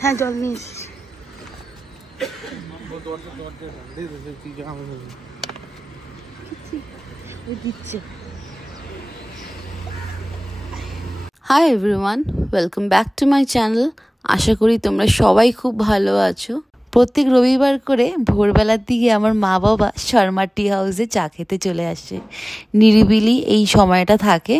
হ্যাঁ জল নিয়ে এসেছি। Hi everyone, welcome back to my channel. আশা করি তোমরা সবাই খুব ভালো আছো। প্রত্যেক রবিবার করে ভোরবেলার দিকে আমার মা বাবা শর্মা টি হাউসে চা খেতে চলে আসে। নিরিবিলি এই সময়টা থাকে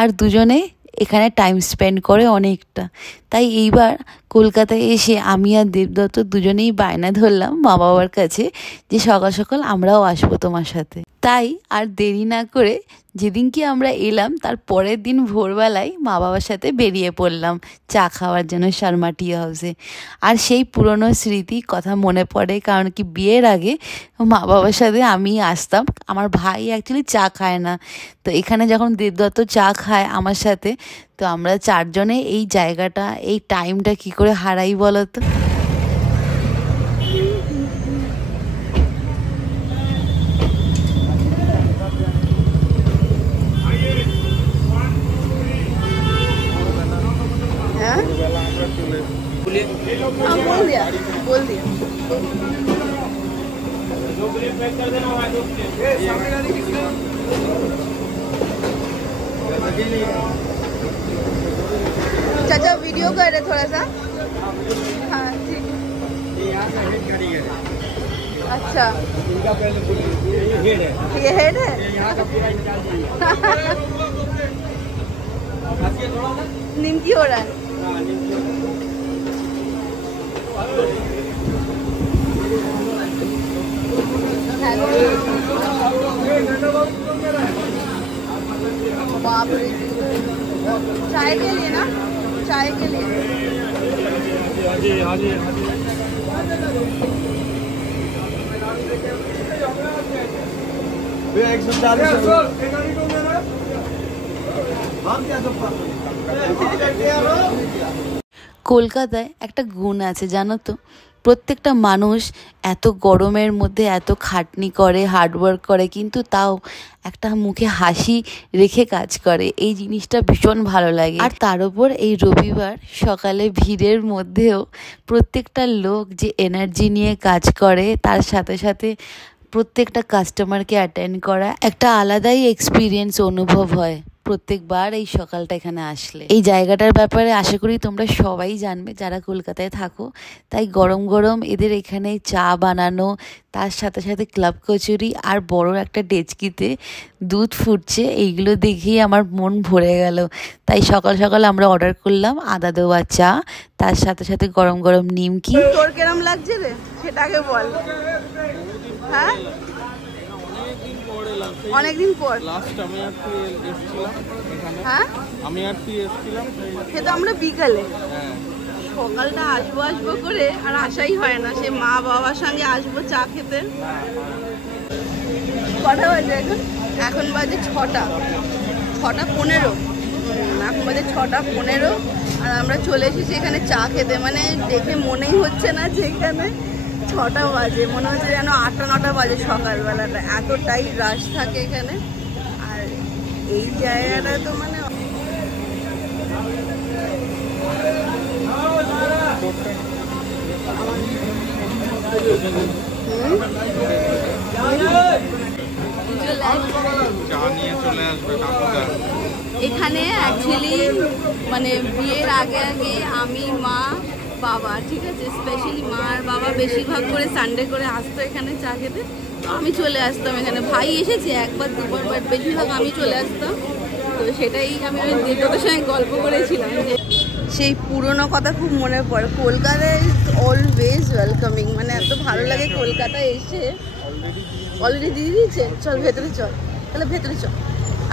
আর দুজনে এখানে টাইম স্পেন্ড করে অনেকটা। তাই এইবার কলকাতায় এসে আমি আর দেবদত্ত দুজনেই বায়না ধরলাম মা বাবার কাছে যে সকাল সকাল আমরাও আসবো তোমার সাথে। তাই আর দেরি না করে যেদিনকে আমরা এলাম তার পরের দিন ভোরবেলায় মা বাবার সাথে বেরিয়ে পড়লাম চা খাওয়ার জন্য শর্মা টি হাউসে। আর সেই পুরনো স্মৃতি কথা মনে পড়ে, কারণ কি বিয়ের আগে মা বাবার সাথে আমি আসতাম। আমার ভাই অ্যাকচুয়ালি চা খায় না, তো এখানে যখন দেবদত্ত চা খায় আমার সাথে, তো আমরা চারজনে এই জায়গাটা এই টাইমটা কি করে হারাই বলো তো। बोल दिया चाचा वीडियो कर रहे थोड़ा सा। हाँ ठीक। अच्छा ये हेड है। निमकी हो रहा है। बाप रे, चाय के लिए ना, चाय के लिए। কলকাতায় একটা গুণ আছে জানো তো, প্রত্যেকটা মানুষ এত গরমের মধ্যে এত খাটনি করে, হার্ডওয়ার্ক করে, কিন্তু তাও একটা মুখে হাসি রেখে কাজ করে। এই জিনিসটা ভীষণ ভালো লাগে। আর তার উপর এই রবিবার সকালে ভিড়ের মধ্যেও প্রত্যেকটা লোক যে এনার্জি নিয়ে কাজ করে, তার সাথে সাথে প্রত্যেকটা কাস্টমারকে অ্যাটেন্ড করা একটা আলাদাই এক্সপিরিয়েন্স অনুভব হয় প্রত্যেকবার এই সকালটা এখানে আসলে। এই জায়গাটার ব্যাপারে আশা করি তোমরা সবাই জানবে যারা কলকাতায় থাকো। তাই গরম গরম এদের এখানে চা বানানো, তার সাথে সাথে ক্লাব কচুরি আর বড় একটা ডেচকিতে দুধ ফুটছে, এইগুলো দেখেই আমার মন ভরে গেল। তাই সকাল সকাল আমরা অর্ডার করলাম আদা দেওয়া চা, তার সাথে সাথে গরম গরম নিমকি। তোর কেরম লাগছে রে সেটাকে বল। হ্যাঁ অনেকদিন পর লাস্ট আমি আর তুই এসেছিলাম এখানে। হ্যাঁ আমি আর তুই এসেছিলাম, সেটা আমরা বিকালে। হ্যাঁ সকালটা আসবো করে আর আসাই হয় না, সে মা বাবার সঙ্গে আসবো চা খেতে। কটা বাজে এখন? এখন বাজে 6টা 6:15। এখন বাজে 6:15 আর আমরা চলে এসেছি এখানে চা খেতে। মানে দেখে মনেই হচ্ছে না যে এখানে 6টা বাজে, মনে হচ্ছে যেন 8-9টা বাজে সকালবেলাটা, এতটাই রাশ থাকে এখানে। আর এই জায়গাটা তো মানে এখানে অ্যাকচুয়ালি মানে বিয়ের আগে আগে আমি, মা, বাবা, ঠিক আছে, স্পেশালি মা আর বাবা বেশিরভাগ করে সানডে করে আসতো এখানে চা খেতে। আমি চলে আসতাম এখানে। ভাই এসেছে একবার দুবার, বাট বেশিরভাগ আমি চলে আসতাম। তো সেটাই আমি ওই দেবতার সঙ্গে গল্প করেছিলাম যে সেই পুরনো কথা খুব মনে পড়ে। কলকাতায় ইজ অলওয়েজ ওয়েলকামিং, মানে এত ভালো লাগে কলকাতায় এসে। অলরেডি দিয়ে দিয়েছে, চল ভেতরে চল, তাহলে ভেতরে চল,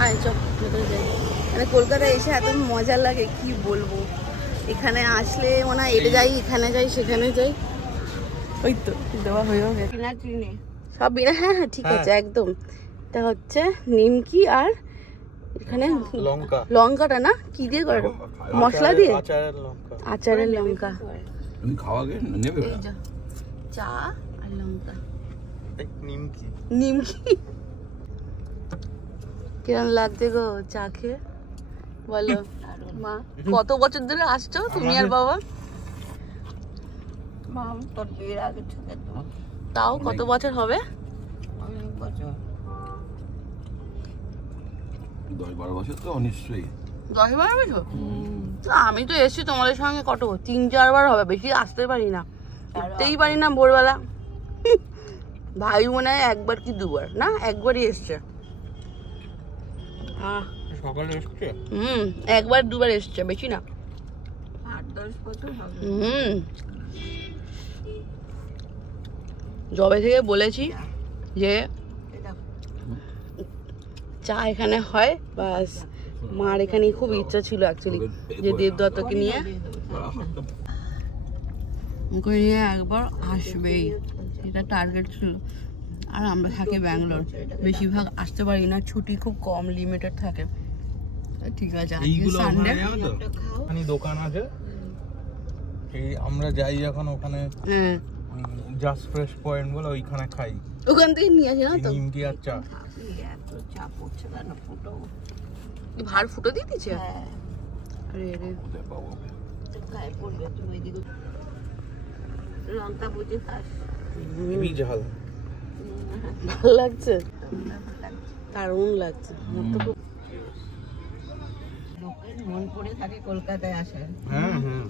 আয় চল ভেতরে যাই। মানে কলকাতায় এসে এত মজা লাগে কি বলবো। এখানে আসলে মনে হয় এটা যাই, এখানে যাই, সেখানে যাই। ওই তো দেওয়া হয়েও গেছে বিনা ট্রেনে সব বিনা। হ্যাঁ হ্যাঁ ঠিক আছে একদম। এটা হচ্ছে নিমকি আর এখানে লঙ্কাটা না কি দিয়ে করে, মশলা দিয়ে, আচারের লঙ্কা। চা আর লঙ্কা, নিমকি। কিরম লাগছে গো চা খেয়ে? বলো মা কত বছর ধরে আসছো তুমি আর বাবা? মা তোর বিয়ের আগে থেকে তো তাও কত বছর হবে? অনেক বছর, 10-12 বছর তো নিশ্চয়ই। 10-12 বছর? তো আমি তো এসছি তোমাদের সঙ্গে কত 3-4 বার হবে, বেশি আসতে পারি না, উঠতেই পারি না ভোরবেলা। ভাই মনে হয় একবার কি দুবার, না একবারই এসছে। সকালে এসছে? একবার দুবার এসছে, বেশি না। 8-10 বছর হবে। জবে থেকে বলেছি যে এটা চা এখানে হয়, বাস মার এখানে খুব ইচ্ছা ছিল অ্যাকচুয়ালি যে দেবদত্তকে নিয়ে ওকে নিয়ে একবার আসবেই, এটা টার্গেট ছিল। আর আমরা থাকি ব্যাঙ্গালোর, বেশিরভাগ আসতে পারি না, ছুটি খুব কম, লিমিটেড থাকে। ঠিক আছে, আজকে সানডে। ওখানে দোকান আছে, এই আমরা যাই যখন ওখানে জাস্ট ফ্রেশ পয়েন্ট বলে ওইখানে খাই, ওখান থেকে নিয়ে আসি না তো। নিমকি আর চা। এত চা পড়ছে কেন? ফুটো ভার ফুটো দিয়ে দিচ্ছে। হ্যাঁ, আরে রে, গায়ে পড়বে। তুমি এদিকে লঙ্কা বুঝে খাস? হেভি ঝাল। ভালো লাগছে, দারুণ লাগছে। লোকের মন পড়ে থাকে কলকাতায় আসার।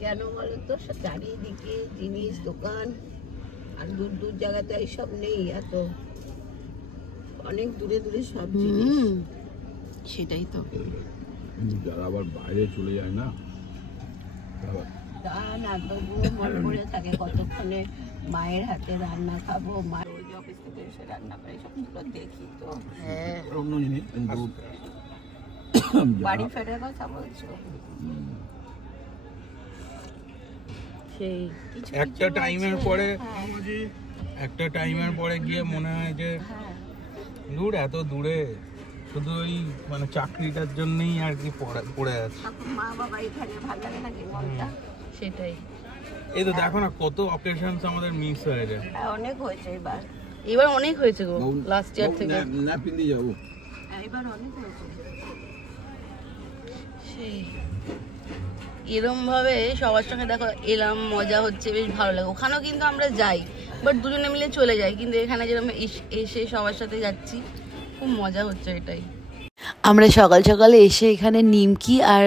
কেন বলো তো? চারিদিকে জিনিস, দোকান, আর দূর দূর জায়গাতে এইসব নেই, এত অনেক দূরে দূরে সব জিনিস। সেটাই তো। যারা আবার বাইরে চলে যায় না, তা না, তবুও মন পড়ে থাকে কতক্ষণে মায়ের হাতে রান্না খাবো। মা ওই অফিস থেকে এসে রান্না করে, সবগুলো দেখি তো। হ্যাঁ, অন্য জিনিস কিন্তু বাড়ি ফেরার কথা বলছো? সেই একটা টাইমের পরে গিয়ে মনে হয় যে দূর, এত দূরে, শুধু ওই মানে চাকরিটার জন্যই আর কি পড়ে আছে। মা বাবা এখানে ভালো লাগে নাকি মনটা? সেটাই। এই তো দেখো না কত অকেশনস আমাদের মিস হয়ে যায়। অনেক হয়েছে এবার, এবার অনেক হয়েছে গো, লাস্ট ইয়ার থেকে। না পিন্দি যাবো, এবার অনেক হয়েছে। সেই এরম ভাবে সবার সঙ্গে দেখো এলাম, মজা হচ্ছে, বেশ ভালো লাগে। ওখানেও কিন্তু আমরা যাই, বাট দুজনে মিলে চলে যাই, কিন্তু এখানে যেরকম এসে সবার সাথে যাচ্ছি, খুব মজা হচ্ছে। এটাই আমরা সকাল সকালে এসে এখানে নিমকি আর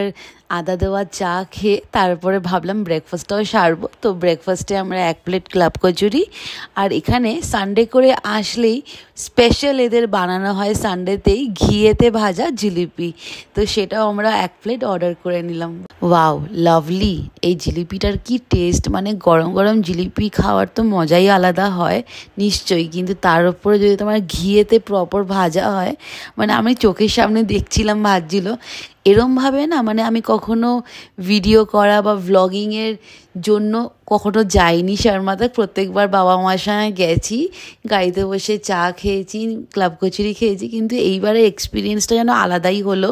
আদা দেওয়া চা খেয়ে তারপরে ভাবলাম ব্রেকফাস্টটাও সারবো। তো ব্রেকফাস্টে আমরা 1 প্লেট ক্লাব কচুরি, আর এখানে সানডে করে আসলেই স্পেশাল এদের বানানো হয় সানডেতেই ঘিয়েতে ভাজা জিলিপি, তো সেটাও আমরা 1 প্লেট অর্ডার করে নিলাম। Wow, lovely. এই জিলিপিটার কি টেস্ট, মানে গরম গরম জিলিপি খাওয়ার তো মজাই আলাদা হয় নিশ্চয়ই, কিন্তু তার উপরে যদি তোমার ঘিয়েতে প্রপার ভাজা হয়, মানে আমি চোখের সামনে দেখছিলাম ভাজছিল এরমভাবে না, মানে আমি কখনো ভিডিও করা বা ভ্লগিংয়ের জন্য কখনো যাইনি শর্মাতে। প্রত্যেকবার বাবা মার সঙ্গে গেছি, গাড়িতে বসে চা খেয়েছি, ক্লাব কচুরি খেয়েছি, কিন্তু এইবারের এক্সপিরিয়েন্সটা যেন আলাদাই হলো।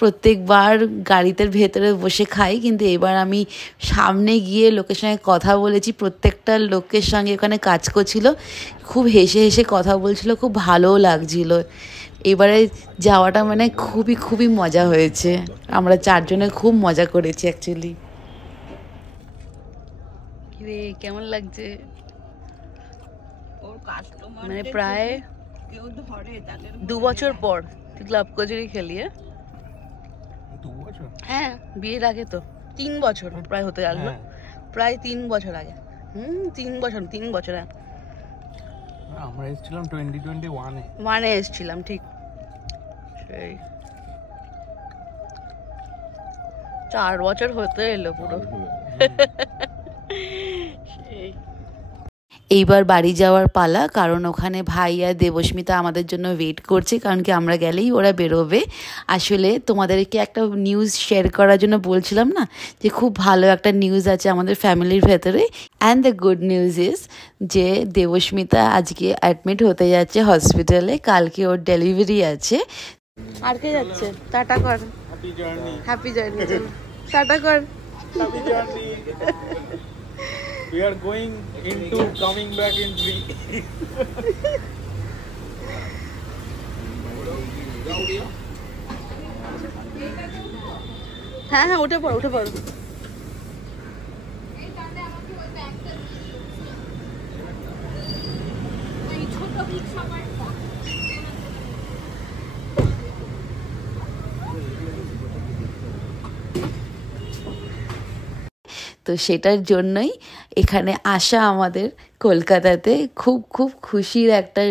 প্রত্যেকবার গাড়িতে ভেতরে বসে খাই, কিন্তু এবার আমি সামনে গিয়ে লোকের সঙ্গে কথা বলেছি। প্রত্যেকটা লোকের সঙ্গে ওখানে কাজ করছিল, খুব হেসে হেসে কথা বলছিল, খুব ভালোও লাগছিল। এবারে যাওয়াটা মানে খুবই খুবই মজা হয়েছে, আমরা 4 জনে খুব মজা করেছি অ্যাকচুয়ালি। রে কেমন লাগছে? ওর কাস্টমার মানে প্রায় কেউ ধরে তাদের 2 বছর পর তুই ক্লাব কচুরি খেলি? 2 বছর? হ্যাঁ, বিয়ের আগে তো 3 বছর প্রায় হতে গেল, প্রায় 3 বছর আগে। 3 বছর। আমরা এসেছিলাম 2021-এ এসেছিলাম, ঠিক। সেই 4 বছর হতে এলো পুরো। এইবার বাড়ি যাওয়ার পালা, কারণ ওখানে ভাই আর দেবস্মিতা আমাদের জন্য ওয়েট করছে, কারণ কি আমরা গেলেই ওরা বেরোবে। আসলে তোমাদেরকে একটা নিউজ শেয়ার করার জন্য বলছিলাম না, যে খুব ভালো একটা নিউজ আছে আমাদের ফ্যামিলির ভেতরে। And the good news is যে দেবস্মিতা আজকে অ্যাডমিট হতে যাচ্ছে হসপিটালে, কালকে ওর ডেলিভারি আছে। আর কে যাচ্ছে? টাটা কর। Happy journey. টাটা কর। Happy journey. We are going into coming back in 3. হ্যাঁ হ্যাঁ, উঠে পড়ো উঠে পড়ো। তো সেটার জন্যই এখানে আসা আমাদের কলকাতাতে খুব খুব খুশির একটা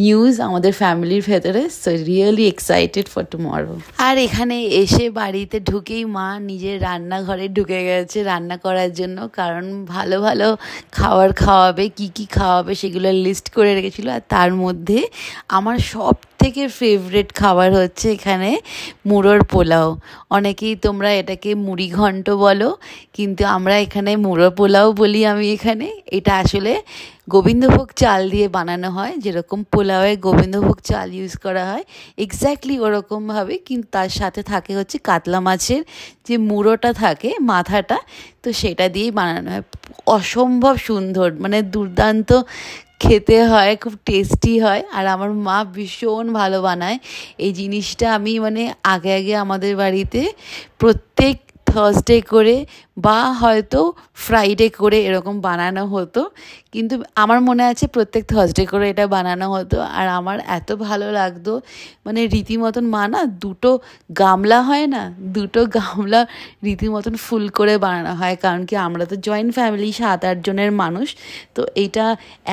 নিউজ আমাদের ফ্যামিলির ভেতরে। So really excited for tomorrow. আর এখানে এসে বাড়িতে ঢুকেই মা নিজের রান্নাঘরে ঢুকে গেছে রান্না করার জন্য, কারণ ভালো ভালো খাবার খাওয়াবে, কি কি খাওয়াবে সেগুলো লিস্ট করে রেখেছিল। আর তার মধ্যে আমার সব থেকে ফেভারিট খাবার হচ্ছে এখানে মুড়োর পোলাও। অনেকেই তোমরা এটাকে মুড়ি ঘন্ট বলো, কিন্তু আমরা এখানে মুড়ো পোলাও বলি। আমি এখানে এটা আসলে গোবিন্দভোগ চাল দিয়ে বানানো হয়, যেরকম পোলাওয়ে গোবিন্দভোগ চাল ইউজ করা হয় এক্স্যাক্টলি ওরকমভাবে, কিন্তু তার সাথে থাকে হচ্ছে কাতলা মাছের যে মুড়োটা থাকে মাথাটা, তো সেটা দিয়েই বানানো হয়। অসম্ভব সুন্দর, মানে দুর্দান্ত খেতে হয়, খুব টেস্টি হয়। আর আমার মা ভীষণ ভালো বানায় এই জিনিসটা। আমি মানে আগে আগে আমাদের বাড়িতে প্রত্যেক থার্সডে করে বা হয়তো ফ্রাইডে করে এরকম বানানো হতো, কিন্তু আমার মনে আছে প্রত্যেক থার্সডে করে এটা বানানো হতো। আর আমার এত ভালো লাগতো, মানে রীতিমতন মা না দুটো গামলা হয় না, দুটো গামলা রীতিমতন ফুল করে বানানো হয়, কারণ কি আমরা তো জয়েন্ট ফ্যামিলি 7-8 জনের মানুষ। তো এইটা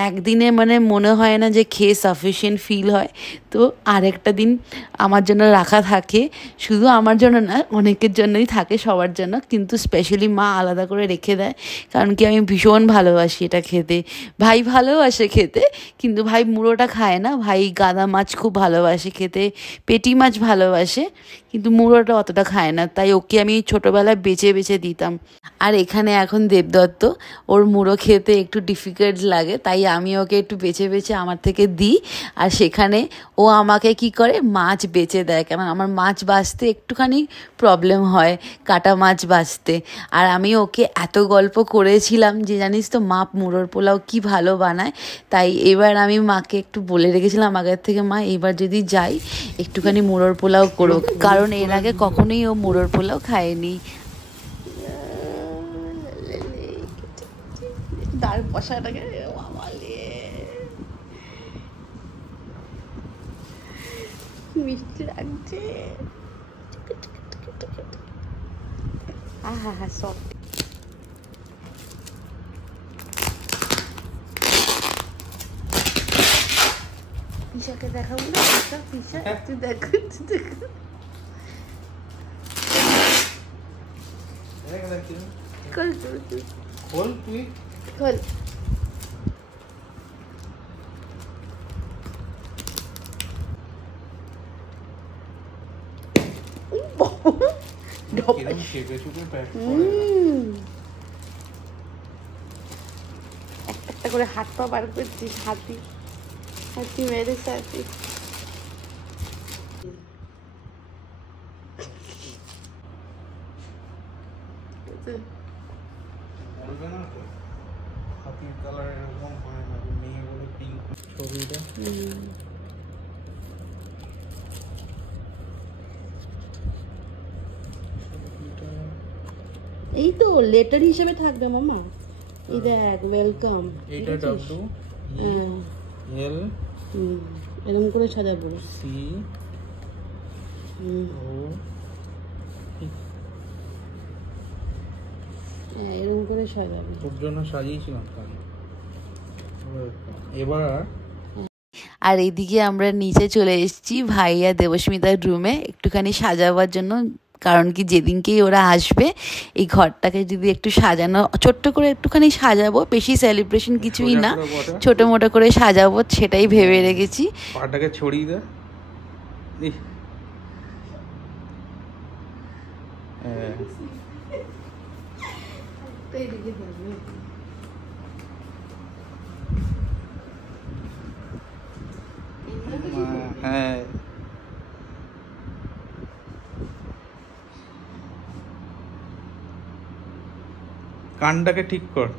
একদিনে মানে মনে হয় না যে খেয়ে সাফিসিয়েন্ট ফিল হয়। তো আরেকটা দিন আমার জন্য রাখা থাকে, শুধু আমার জন্য না অনেকের জন্যই থাকে, সবার জন্য, কিন্তু স্পেশালি মা আলাদা করে রেখে দেয়, কারণ কি আমি ভীষণ ভালোবাসি এটা খেতে। ভাই ভালোবাসে খেতে, কিন্তু ভাই মুড়োটা খায় না, ভাই গাদা মাছ খুব ভালোবাসে খেতে, পেটি মাছ ভালোবাসে, কিন্তু মুড়োটা অতটা খায় না, তাই ওকে আমি ছোটোবেলায় বেছে বেছে দিতাম। আর এখানে এখন দেবদত্ত, ওর মুড়ো খেতে একটু ডিফিকাল্ট লাগে, তাই আমি ওকে একটু বেছে বেছে আমার থেকে দিই। আর সেখানে ও আমাকে কি করে মাছ বেছে দেয়, কারণ আমার মাছ বাছতে একটুখানি প্রবলেম হয়, কাটা মাছ বাছতে। আর আমি ওকে এত গল্প করেছিলাম যে জানিস তো মা মুড়োর পোলাও কি ভালো বানায়, তাই এবার আমি মাকে একটু বলে রেখেছিলাম আগের থেকে, মা এবার যদি যাই একটুখানি মুড়োর পোলাও করো, কারণ এর আগে কখনোই ও মুড়োর পোলাও খায়নি। দাঁড় বসাটাকে মিষ্টি লাগছে। হ্যাঁ হ্যাঁ সব পিসাকে দেখাবো না, পিসা তুই দেখো, তুই দেখো। খোল খোল তুই খোল। একটা করে হাত পা বার করছিস, হাতি হাতি মেরে সাথে। এই তো লেটার হিসেবে থাকবে মামা। এই দেখ ওয়েলকাম, এটা ডব্লিউ এল এরকম করে সাজাবো, সি ও এরকম করে সাজাবো। তোর জন্য সাজিয়েছিলাম এবার। আর এইদিকে আমরা নিচে চলে এসেছি ভাইয়া দেবস্মিতার রুমে একটুখানি সাজাবার জন্য, কারণ কি যেদিনকেই ওরা আসবে এই ঘরটাকে যদি একটু সাজানো, ছোট্ট করে একটুখানি সাজাবো, বেশি সেলিব্রেশন কিছুই না, ছোট মোটো করে সাজাবো, সেটাই ভেবে রেখেছি। পাটাকে ছড়িয়ে দে। হ্যাঁ কানটাকে ঠিক কর,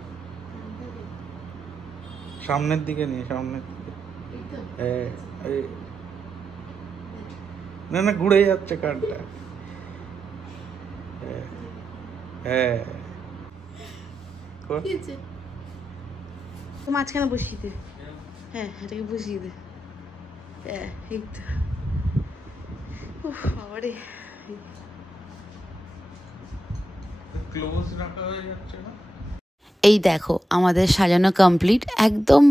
সামনের দিকে নিয়ে, সামনের দিকে। না না ঘুরে যাচ্ছে কানটা। হ্যাঁ তো মাঝখানে বসিয়ে দে। হ্যাঁ এটাকে বসিয়ে দে। হ্যাঁ এই তো বাবারে ক্লোজ রাখা হয়ে যাচ্ছে না। এই দেখো আমাদের সাজানো কমপ্লিট, একদম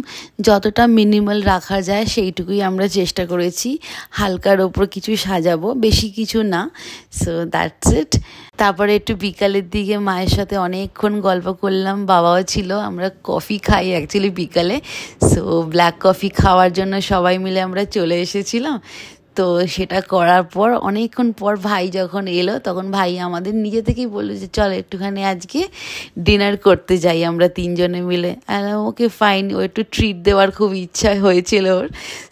যতটা মিনিমাল রাখা যায় সেইটুকুই আমরা চেষ্টা করেছি। হালকার ওপর কিছু সাজাবো, বেশি কিছু না। So that's it. তারপরে একটু বিকালের দিকে মায়ের সাথে অনেকক্ষণ গল্প করলাম, বাবাও ছিল। আমরা কফি খাই অ্যাকচুয়ালি বিকালে, সো ব্ল্যাক কফি খাওয়ার জন্য সবাই মিলে আমরা চলে এসেছিলাম। তো সেটা করার পর অনেকক্ষণ পর ভাই যখন এলো তখন ভাই আমাদের নিজে থেকেই বললো যে চল একটুখানি আজকে ডিনার করতে যাই আমরা তিনজনে মিলে। ওকে ফাইন, ও একটু ট্রিট দেওয়ার খুব ইচ্ছা হয়েছিল ওর।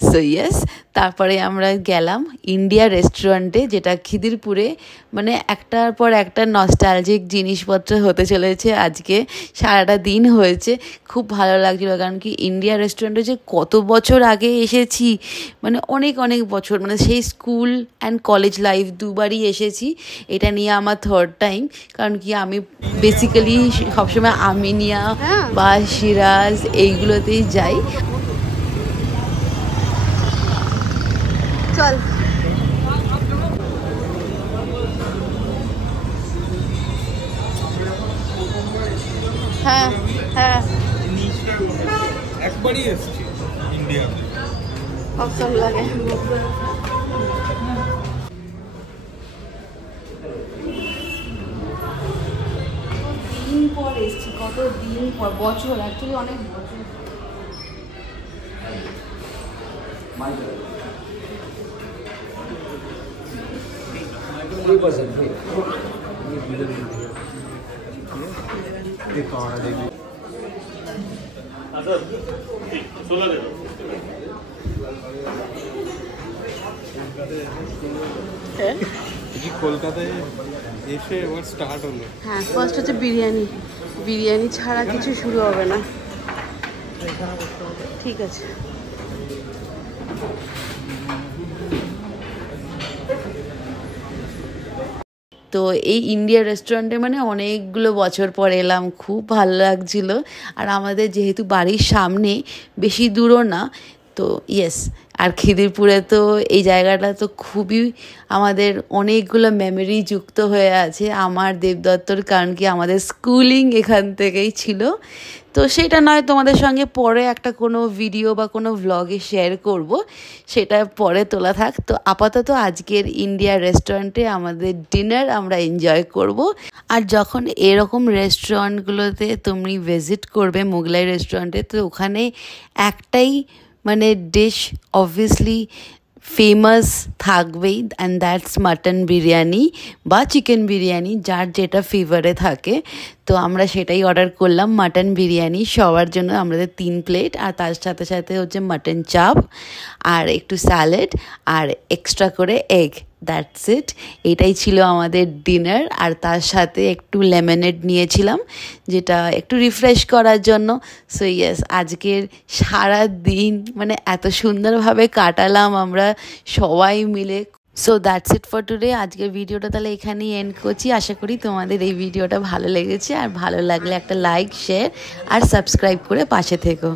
সো ইয়েস, তারপরে আমরা গেলাম ইন্ডিয়া রেস্টুরেন্টে, যেটা খিদিরপুরে। মানে একটার পর একটা নস্টালজিক জিনিসপত্র হতে চলেছে। আজকে সারাটা দিন হয়েছে, খুব ভালো লাগছিলো। কারণ কি ইন্ডিয়া রেস্টুরেন্টে যে কত বছর আগে এসেছি, মানে অনেক অনেক বছর, মানে সেই স্কুল অ্যান্ড কলেজ লাইফ দুবারই এসেছি। এটা নিয়ে আমার থার্ড টাইম। কারণ কি আমি বেসিক্যালি সবসময় আমিনিয়া বা সিরাজ এইগুলোতেই যাই। চল হ্যাঁ হ্যাঁ একবারই এসেছি ইন্ডিয়াতে, অসম লাগে। দিন পর এসছি, কত দিন পর, বছর অ্যাকচুয়ালি অনেক বছর। কলকাতায় এসে এবার স্টার্ট হলো। হ্যাঁ ফার্স্ট হচ্ছে বিরিয়ানি, বিরিয়ানি ছাড়া কিছু শুরু হবে না। ঠিক আছে। তো এই ইন্ডিয়া রেস্টুরেন্টে মানে অনেকগুলো বছর পর এলাম, খুব ভালো লাগছিল। আর আমাদের যেহেতু বাড়ির সামনে, বেশি দূরও না, তো ইয়েস। আর খিদিরপুরে তো এই জায়গাটা তো খুবই আমাদের অনেকগুলো মেমোরি যুক্ত হয়ে আছে আমার দেবদত্তর। কারণ কি আমাদের স্কুলিং এখান থেকেই ছিল। তো সেটা নয় তোমাদের সঙ্গে পরে একটা কোনো ভিডিও বা কোনো ভ্লগে শেয়ার করব, সেটা পরে তোলা থাক। তো আপাতত আজকের ইন্ডিয়া রেস্টুরেন্টে আমাদের ডিনার আমরা এনজয় করব। আর যখন এরকম রেস্টুরেন্টগুলোতে তুমি ভিজিট করবে, মোগলাই রেস্টুরেন্টে, তো ওখানে একটাই মানে ডিশ অবভিয়াসলি ফেমাস থাকবেই, অ্যান্ড দ্যাটস মাটন বিরিয়ানি বা চিকেন বিরিয়ানি, যার যেটা ফেভারে থাকে। তো আমরা সেটাই অর্ডার করলাম, মাটন বিরিয়ানি সবার জন্য আমাদের 3 প্লেট। আর তার সাথে সাথে হচ্ছে মাটন চাপ আর একটু স্যালাড আর এক্সট্রা করে এগ। That's it. এটাই ছিল আমাদের ডিনার। আর তার সাথে একটু লেমনেড নিয়েছিলাম, যেটা একটু রিফ্রেশ করার জন্য। সো ইয়েস, আজকের সারা দিন মানে এত সুন্দরভাবে কাটালাম আমরা সবাই মিলে। So that's it for today. আজকের ভিডিওটা তাহলে এখানেই এন্ড করছি। আশা করি তোমাদের এই ভিডিওটা ভালো লেগেছে। আর ভালো লাগলে একটা লাইক, শেয়ার আর সাবস্ক্রাইব করে পাশে থেকো।